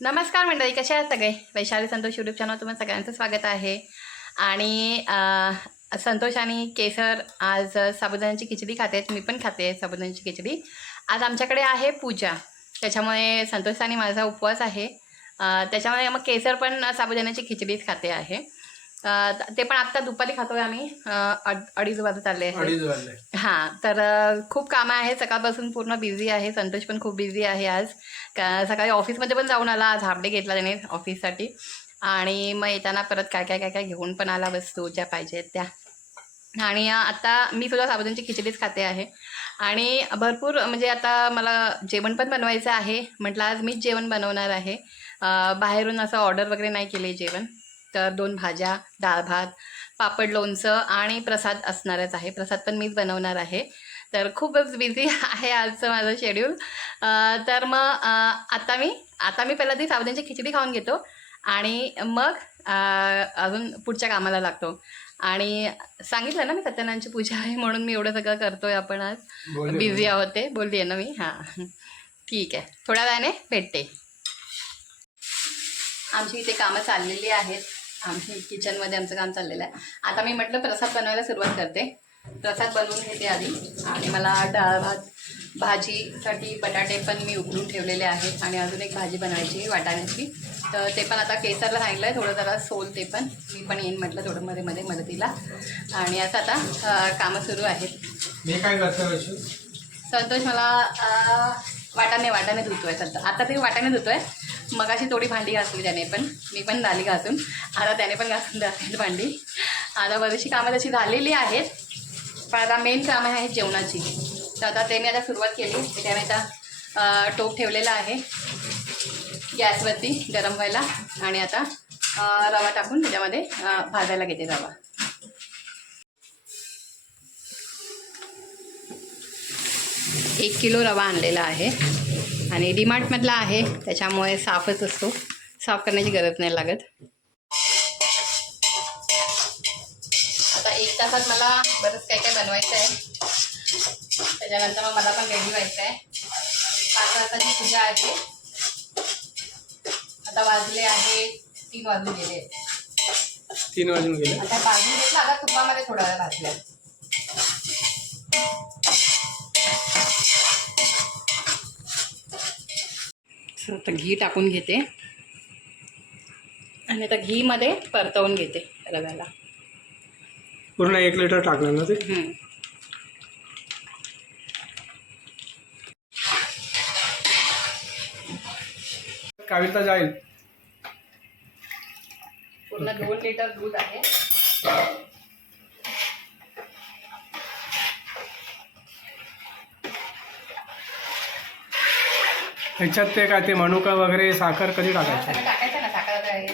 नमस्कार मंडळी कसे आहात सगळे? वैशाली संतोष यूट्यूब चॅनल तुम्हाला सगळ्यांचं स्वागत आहे. आणि संतोष आणि केसर आज साबुदाण्याची खिचडी खाते मी पण खाते साबुदाण्याची खिचडी. आज आमच्याकडे आहे पूजा. त्याच्यामुळे संतोष आणि माझा उपवास आहे. त्याच्यामुळे मग केसर पण साबुदाण्याची खिचडीच खाते आहे. ते पण आत्ता दुपारी खातोय आम्ही. अडीच वाजत आले हां तर खूप कामं आहे. सकाळपासून पूर्ण बिझी आहे. संतोष पण खूप बिझी आहे आज. का सकाळी ऑफिसमध्ये पण जाऊन आला. आज हाफ डे घेतला त्याने ऑफिससाठी. आणि मग येताना परत काय काय काय काय घेऊन पण आला वस्तू ज्या पाहिजेत त्या. आणि आता मी सुद्धा साबुदाण्याची खिचडीच खाते आहे. आणि भरपूर म्हणजे आता मला जेवण पण बनवायचं आहे. म्हटलं आज मीच जेवण बनवणार आहे. बाहेरून असं ऑर्डर वगैरे नाही केले जेवण. तर दोन भाज्या डाळ भात पापड लोणचं आणि प्रसाद असणारच आहे. प्रसाद पण मीच बनवणार आहे. तर खूपच बिझी आहे आजचं माझं शेड्यूल तर मग आता मी आता मी पहिला ती साबुदाण्याची खिचडी खाऊन घेतो आणि मग अजून पुढच्या कामाला लागतो. आणि सांगितलं ना मी सत्यनारायणची पूजा आहे म्हणून मी एवढं सगळं करतोय आपण आज. बिझी. आहोत ते. बोलली आहे ना मी? हां. ठीक आहे. थोड्या वेळाने भेटते. आमची इथे कामं चाललेली आहेत. आमची किचनमध्ये आमचं काम चाललेलं आहे. आता मी म्हटलं प्रसाद बनवायला सुरुवात करते. प्रसाद बनवून घेते आधी. आणि मला डाळ भात भाजीसाठी बटाटे पण मी उकडून ठेवलेले आहेत. आणि अजून एक भाजी बनवायची आहे वाटाण्याची. तर ते पण आता केसरला सांगितलं आहे थोडं जरा सोल ते पण. मी पण येईन म्हटलं थोडं मध्ये मध्ये मदतीला. आणि असं आता कामं सुरू आहेत. मी काय करतो वैशू संतोष मला वाटाणे वाटाणे धुतोय सध्या. आता ते वाटाणे धुतोय. मग अशी थोडी भांडी घासली त्याने पण. मी पण झाली घासून. आता त्याने पण घासून जाते भांडी. आता बरीचशी कामं तशी झालेली आहेत. पण आता मेन कामं आहेत जेवणाची. तर आता ते मी आता सुरुवात केली. त्याने आता टोप ठेवलेला आहे. गॅसवरती गरम व्हायला. आणि आता रवा टाकून त्याच्यामध्ये भाजायला घेते रवा. एक किलो रवा आणलेला आहे. आणि डीमार्टमधला आहे. त्याच्यामुळे साफच असतो. साफ करण्याची गरज नाही लागत. आता एक तासात मला बरंच काय काय बनवायचं आहे त्याच्यानंतर मग मला पण रेडी व्हायचं आहे पाच वाजताची पूजा आहे. आता वाजले आहे तीन वाजून गेले. तीन वाजून गेले. आता भाजून घेतलं. आता तुपामध्ये थोडा वेळ भाजल्या आता घी टाकून घेते. आणि आता घीमध्ये परतवून घेते रव्याला. पूर्ण एक लिटर टाकलं ना ते? हम्म. काविता जाईल. पूर्ण दोन लिटर दूध आहे. ह्याच्यात ते काय ते मनुका वगैरे साखर कधी टाकायचं? टाकायचं ना साखर आता हे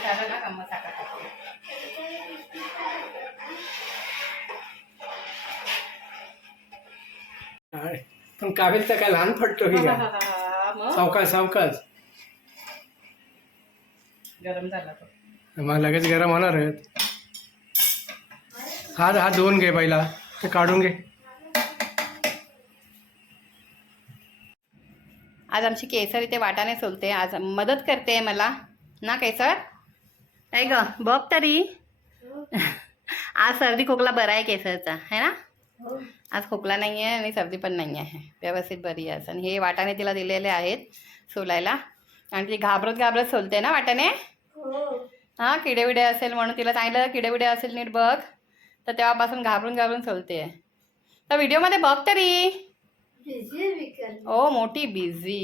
झालं ना का मग साखर टाकू. काय? पण लहान पडतो की काय? मग? सावकाश सावकाश. गरम झाला तो. मग लगेच गरम होणार आहेत. हा हा धुवून घे पहिला. ते काढून घे. आज आमची केसर इथे वाटाने सोलते. आज मदत करते मला. ना केसर? काय ग बघ तरी. आज सर्दी खोकला बरा आहे केसरचा है ना? आज खोकला नाही आहे आणि सर्दी पण नाही आहे. व्यवस्थित बरी आहे आणि हे वाटाणे तिला दिलेले आहेत सोलायला. आणि ती घाबरत घाबरत सोलते ना वाटाणे? हां. किडे विडे असेल म्हणून तिला सांगितलं किडे विडे असेल नीट बघ. तर तेव्हापासून घाबरून घाबरून सोलते. तर व्हिडिओमध्ये बघ तरी. ओ मोठी बिझी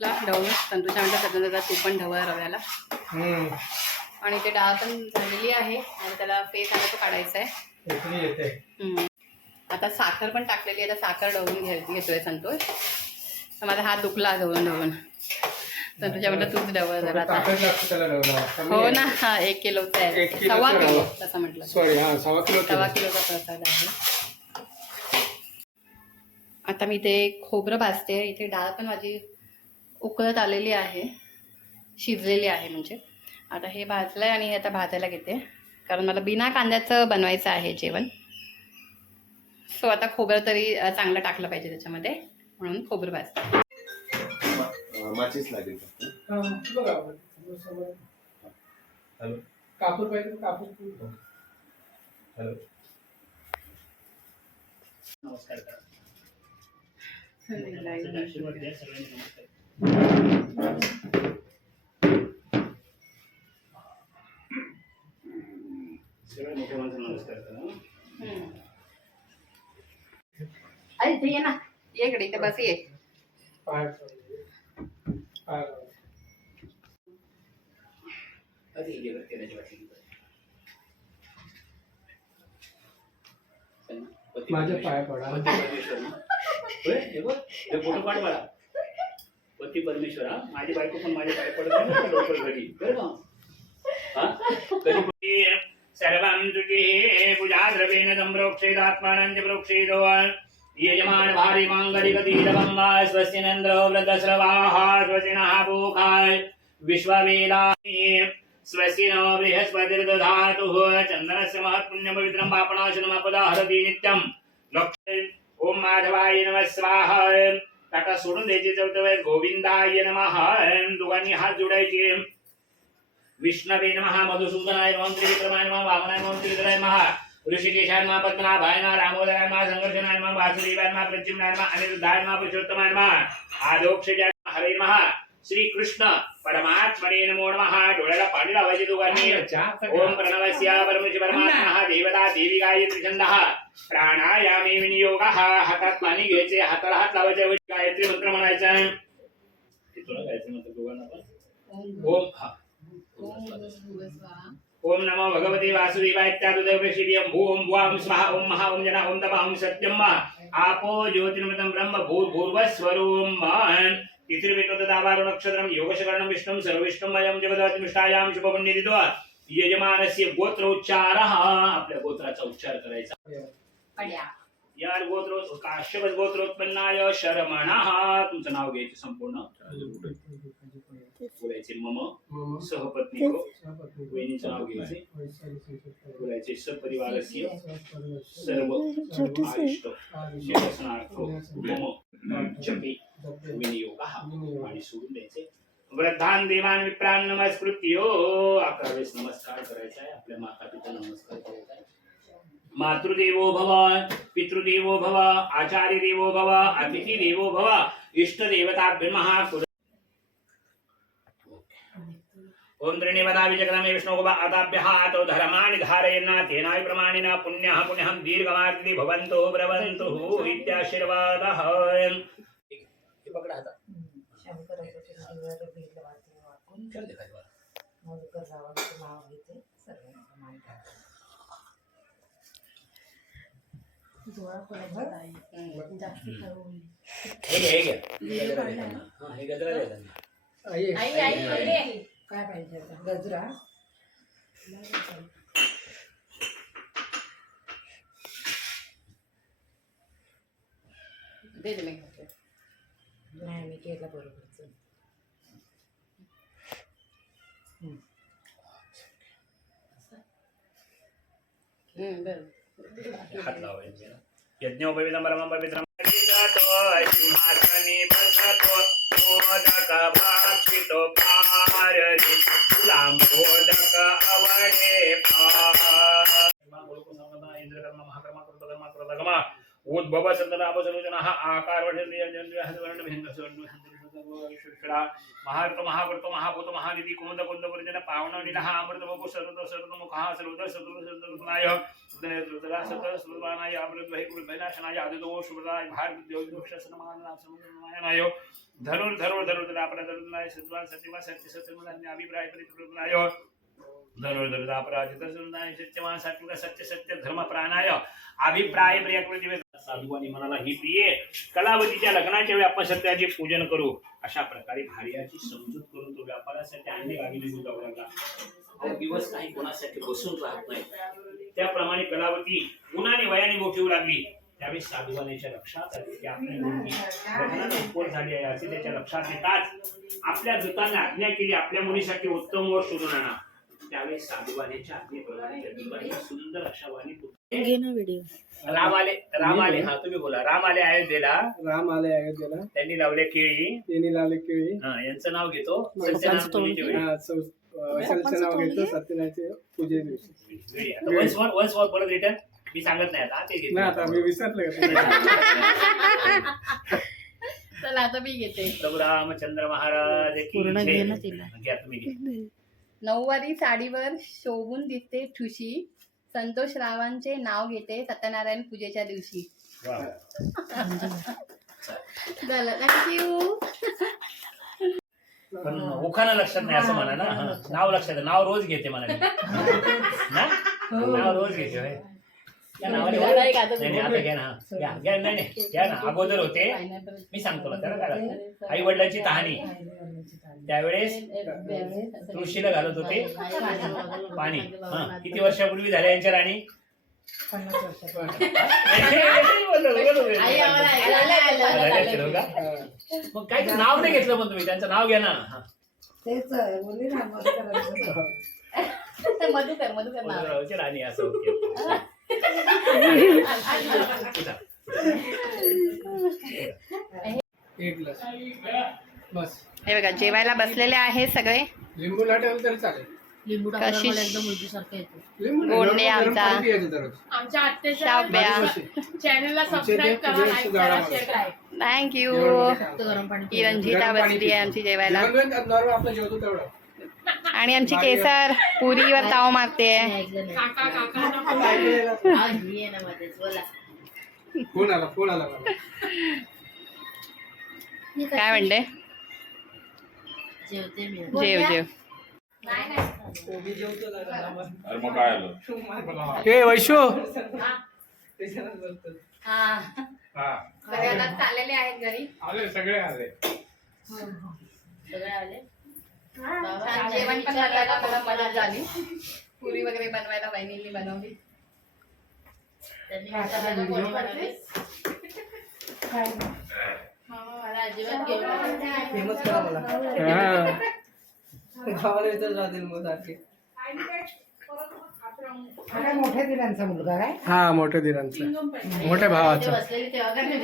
ढवळून संतोषा म्हणतात सगळं तू पण ढवळ रव्याला हम्म. आणि ते डाळ पण झालेली आहे आणि त्याला फेस आला तो काढायचा आहे. आता साखर पण टाकलेली आहे आता साखर ढवळून घे घेतोय संतोष तर माझा हात दुखला ढवळून ढवळून संतोषा म्हटलं तूच ढवळ जरा आता. कमी हो आहे. ना हा एक किलोचा आहे सव्वा किलो. तसं म्हटलं सॉरी हा सव्वा किलो सव्वा केलं. किलोचा प्रसाद आहे आता मी ते खोबरं भाजते इथे डाळ पण माझी उकळत आलेली आहे शिजलेली आहे म्हणजे. आता हे भाजलं आहे आणि हे आता भाजायला घेते कारण मला बिना कांद्याचं बनवायचं आहे जेवण. सो आता खोबरं तरी चांगलं टाकलं पाहिजे त्याच्यामध्ये म्हणून खोबरं भाजते. माचीच लागेल फक्त. हा, बघा. समोर. हॅलो? कापूर पाहिजे कापूर हॅलो? नमस्कार आशीर्वाद द्या सगळ्यांनी नमस्कार. सगळ्या मोठ्या माणसांना नमस्कार करा. अरे इथे ये ना. ये इकडे इथे बस ये. पाय पाय आधी हे बघ, तेलाची बाटली घेऊन जा. चल ना. पती माझे परमेश्वर- पाय पडा. हे बघ, हे फोटो काढ मला. पती परमेश्वर हा? माझी बायको पण माझ्या पाय पडत नाही लवकर घरी. बरं का हा? कधी सर्वं तुझे संप्रोक्षेदात्मानं च प्रोक्षेदो यजमान भारी व्रतस्रवाः विश्ववेदानि बृहस्पतिर्दधातुः। चन्दनस्य महत्पुण्यपवित्रं पापणाशनमपदाहरति नित्यं। लक्ष्य ओम माधवाय नमः स्वाहा टाटा सोडून द्यायचे चौथं वेळेस गोविंदाय नमः दोघांनी हात जोडायचे विष्णवे नमः मधुसूदनाय नमः त्रिविक्रमाय नमः वामनाय नमः त्रिविक्राय नमः ऋषिकेशाय नमः पद्मनाभाय नमः रामोदराय नमः संघर्षणाय नमः वासुदेवाय नमः प्रद्युम्नाय नमः अनिरुद्धाय नमः पुरुषोत्तमाय नमः आदोक्षजाय नमः हरे नमः श्री कृष्ण परमात्मने नमो नमः डोळ्याला पाणी लावायचे दोघांनी ओम प्रणवस्य परमशिव परमात्मा देवता देवी गायत्री छंदः प्राणायामे हा हातात पाणी घ्यायचे हाताला हात लावायचे ऐवजी गायत्री मंत्र म्हणायचा. हे तुला गायत्री मंत्र दोघांना पण ओम हा. ओम नमो भगवते वासुदेवाय इत्यादुदेवशिव्यं भूम भुवां स्वाहा ओम महा ओम जना ओम तपा ओम सत्यम आपो ज्योतिर्मृतं ब्रह्म भूर्भुवस्वरूम तिथिर्विकृतदावारो नक्षत्रं योगशकरणं विष्णुं सर्वविष्णुं वयं जगदात्मिष्टायां शुभपुण्यदित्वा यजमानस्य गोत्रोच्चारः आपल्या गोत्राचा उच्चार करायचा. यार गोत्र काश्यप गोत्रोत्पन्नाय शरमणः. तुमचं नाव घ्यायचं संपूर्ण. बोलायचे मम सहपत्नी वहिनीचं नाव घ्यायचे. बोलायचे सपरिवारस्य. सर्व आरिष्ट मम. जपे. विनियोगः. आणि सोडून द्यायचे. वृद्धान देवान विप्रान नमस्कृत्यो. अकरा वेळेस नमस्कार करायचा आहे. आपल्या माता पिता नमस्कार करायचा आहे. मातृदेवो भव पितृदेवो भव आचार्य देवो भव अतिथी देवो भव इष्ट देवताभ्य महाकुल ओम त्रिणीवदा विजगदमे विष्णुगोपा अताभ्यः आतो धर्माणि धारयन् तेनाय प्रमाणेन पुण्यः पुण्यहं दीर्घमार्गिति भवन्तु ब्रवन्तु इत्याशीर्वादः हे वाचून. मधुकर रावांचं नाव घेते सर्वांचं मान टाकते. जास्त करून आई आई काय पाहिजे आता गजरा दे दे मी नाही मी केलं बरोबरच हम्म, बरं. हात लावायचे परमं पवित्रं तो सिंहासने बसतो मोदक भाक्षितो भारती लांबोदक अवडे उद्भव संततापसलोचनः आकार महार्त महाकृत महाभूत महानिधी कुमुद कुंद परिजन पावन निलः अमृत बपु सरत सरत मुखः सर्वत सर्वत सर्वनाय सुतला सत अमृत वही कुल भैनाशनाय आदितो शुभदाय भारत देवदोक्ष सनमानाय सनमानाय धनुर धनुर धनुर तदापरा धनुर्नाय सत्वान सत्यवा सत्य सत्यमनाय अभिप्राय परित्रनाय धनुर धनुर अपराजित सुनाय सत्यवान सात्विक सत्य सत्य धर्म प्राणाय अभिप्राय प्रिय आणि मनाला ही प्रिय कलावतीच्या लग्नाच्या वेळी आपण सत्याचे पूजन करू अशा प्रकारे भार्याची समजूत करून तो व्यापारासाठी आणि गावी निघून जाऊ लागला दिवस काही कोणासाठी बसून राहत नाही. त्याप्रमाणे कलावती उन्हाने वयाने मोठी होऊ लागली. त्यावेळी साधुवानेच्या लक्षात आले की आपली मुलगी लग्नाला झाली आहे असे त्याच्या लक्षात येताच आपल्या दूतांना आज्ञा केली आपल्या मुलीसाठी उत्तम वर शोधून आणा. त्यावेळी साधुवाणीच्या आज्ञेप्रमाणे लड्डूबाई सुंदर अशा वाणी पुत्र- घे ना व्हिडिओ राम आले राम आले. हा तुम्ही बोला. राम आले अयोध्येला. राम आले अयोध्येला. त्यांनी लावले केळी. त्यांनी लावले केळी. हा, यांचं नाव घेतो. पप्पांचं सत्यनारायण तोंड पूजेच्या वेळी. हा, सौ- अं, वैशालीचं नाव घेतो सत्यनारायणच्या पूजे दिवशी. वेळी. आता once more- once more परत रिटर्न मी सांगत नाही आता. ते घेतो. नाही आता मी विसरलो चला आता मी घेते. प्रभू रामचंद्र महाराज की पूर्ण जय. घे ना तिला. घ्या तुम्ही घ्या. नऊवारी साडीवर शोभून दिसते ठुशी. संतोष रावांचे नाव घेते सत्यनारायण पूजेच्या दिवशी. झालं थँक्यू पण उखाणं लक्षात नाही असं म्हणा ना हा. नाव लक्षात. नाव रोज घेते म्हणा मी. ना? नाव रोज घेते होय. त्या नावाने मला एक आता नाही, नाही, आता घ्या ना. घ्या घ्या नाही नाही. घ्या ना. अगोदर होते. मी सांगतो ना त्याला. काय आई वडिलांची कहाणी त्यावेळेस तुळशीला घालत होते पाणी. हा. किती वर्षापूर्वी झाल्या यांच्या राणी? मग काय ते नाव नाही घेतलं पण तुम्ही. त्यांचं नाव घ्या ना. हा. तेच बोलली ना मधुकर मधुकर नाव. आहे. मधुरावची राणी असं ओके एक ग्लास बस हे बघा जेवायला बसलेले आहे सगळे लिंबू लाटेल तरी चालेल लिंबू टाकल्यावर कशी- मला एकदम उलटी सारखं येतो लिंबू नाही, गोडणे गरम- गरम आमचा. पाणी पियायचं दररोज. आमच्या आत्याच्या शाब्या माझी बशी. चॅनलला सबस्क्राईब आमच्या करा इथे लाईक जाडा करा माणूस. शेअर करा थँक्यू ही रंजिता गरम पाणी बसली आहे पितो. आमची जेवायला जेवण नॉर्मल आपलं जेवतो तेवढं आणि आमची केसर पुरीवर ताव मारते. काय म्हणते? जेवते मी जेव जेव वैशू हा हा. आता चाललेले आहेत घरी. आले सगळे आले. सगळे आले? छान जेवण पण बनवायला मला मदत झाली. पुरी वगैरे बनवायला बहिणींनी बनवली. त्यांनी हा, मला अजिबात घेऊन आले. फेमस करा मला. हा. गावाला येतच राहतील मग सारखे. मोठ्या दिरांचा मुलगा काय? हा मोठ्या दिरांचा. मोठ्या ते भावाचा बसलेली तेव्हा काय नाही.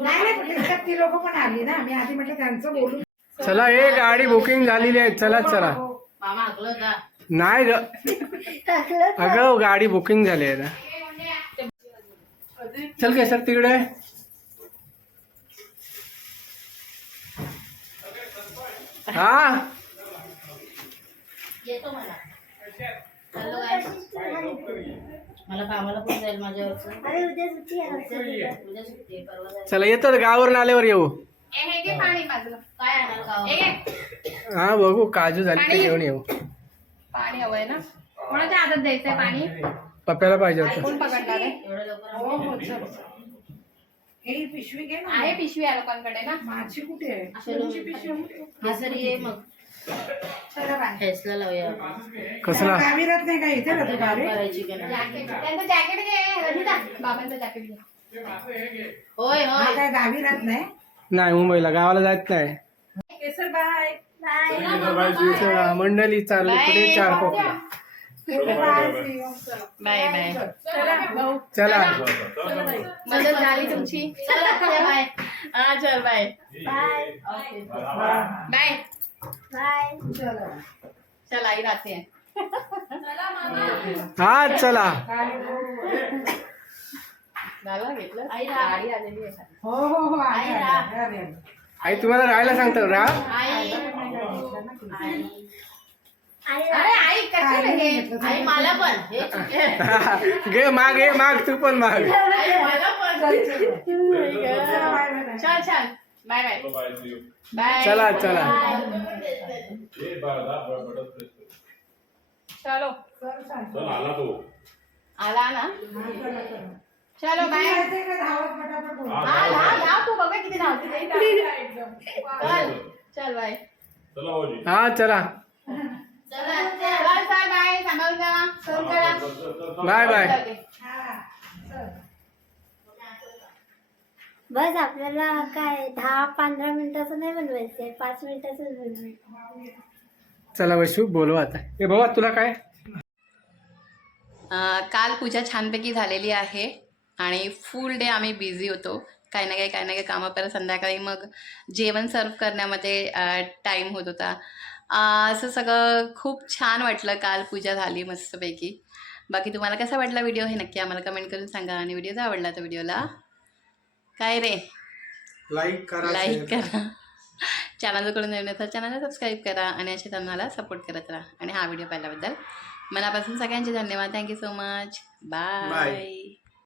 नाही ती लोक पण आली ना. मी आधी म्हटलं त्यांचं बोलून चला ए गाडी बुकिंग झालेली आहे. चला चला. नाही ग. अगं गाडी बुकिंग झाली आहे ना. चल काय सर तिकडे. हा? येतो मला. हॅलो काय मला कामाला पण जाईल. चला येतात गावावरून आल्यावर येऊ. ए, हे घे पाणी काय? घे. हा बघू काजू झाली ते घेऊन येऊ. पाणी हवंय ना? कोणाच्या हातात द्यायचंय पाणी? पप्प्याला पाहिजे होतं. कोण पकडणार आहे? एवढं लवकर हो हो चल. हे पिशवी घे ना. आहे पिशवी या लोकांकडे ना? माझी कुठे आहे. तुमची पिशवी कुठे? आहे? हे सर ये मग. चला बाय. फेसला लावूया. आपण. कसला गावी राहत नाही का इथे? राहतो गावी? करायची का नाही? जॅकेट त्यांचं जॅकेट घे रजिता बाबांचं जॅकेट घे. होय हा होय काय गावी राहत नाही? नाही मुंबईला गावाला जायचं नाही. केसर बाय. चला मंडळी चालली पुढे चार पोकळ्या बाय. बाय चला मदत झाली तुमची. चला चला, बाय. हा चल बाय. बाय. चल आई राहते. हा चला. घेतलं आई राहा. गाडी आलेली आहे खाली. हो हो हो आहे, आई आहे, राहा. आहे, आहे. आई तुम्हाला राहायला सांगतो रा आई. आई. अरे आई कशाला आई मला पण. हे चुकीचं. घे माग माग तू पण माग. आई मला पण. चला, बाय, बाय, बाय. छान छान. Bye bye. तुला पाहिजे येऊ. बाय. चला चला. चलो. आला तो. आला ना? चलो. पटापट बोल. हा तू बघा किती धावते ते. चल चल. बाय चला भाऊजी. हा चला. चला चल चल बाय सांभाळून जा फोन करा. बाय बाय चल. बस आपल्याला काय दहा पंधरा मिनिटाचं नाही बनवायचं आहे पाच मिनिटाचं बनवायचं. चला वैशू बोलव आता. ए बाबा तुला काय? अं, काल पूजा छानपैकी झालेली आहे. आणि फुल डे आम्ही बिझी होतो. काही ना काही काही ना काही कामं परत संध्याकाळी मग जेवण सर्व करण्यामध्ये टाईम होत होता. असं सगळं खूप छान वाटलं काल पूजा झाली मस्तपैकी. बाकी तुम्हाला कसा वाटला व्हिडिओ हे नक्की आम्हाला कमेंट करून सांगा आणि व्हिडिओ जर आवडला तर व्हिडिओला काय रे? लाईक करा लाईक करा. चॅनल करून नवीन तर चॅनलला सबस्क्राईब करा आणि असे चॅनलला सपोर्ट करत राहा. आणि हा व्हिडिओ पाहिल्याबद्दल मनापासून सगळ्यांचे धन्यवाद. Thank you so much. बाय